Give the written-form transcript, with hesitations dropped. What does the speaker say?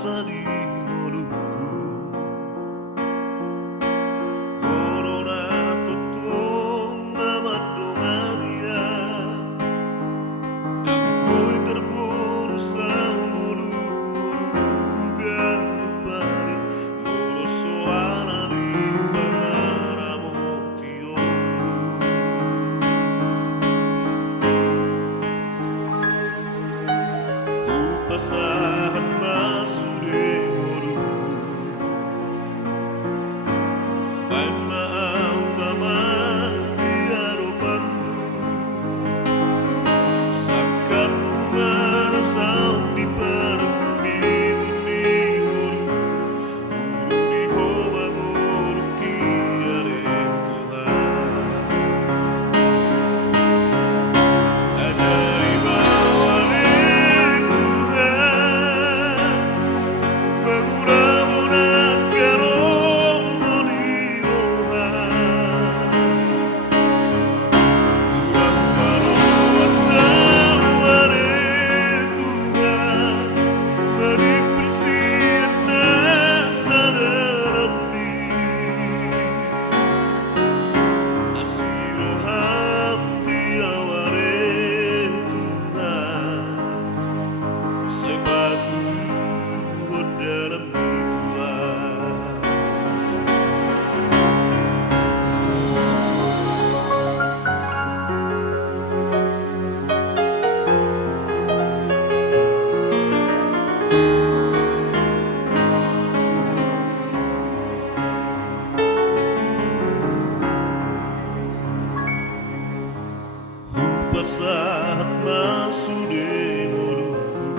朝に乗るCorona tutup mata dia dan boy terburu mulu-muluku galupari mulu suara di pangaramu tiomu ku pasahan masuk di muruku baik maaf taman di harapanmu sakat bunga rasau di perkumi tuni muruku guru di hoba muruki are Tuhan ajaib awalnya Tuhan mengurang-urang karomu di rohan Tuhan karoasa wale Tuhan beri persian nasa darabni kasih roham di awale Tuhan saya batu dalam Tuhan Rupa saat masuk di muruku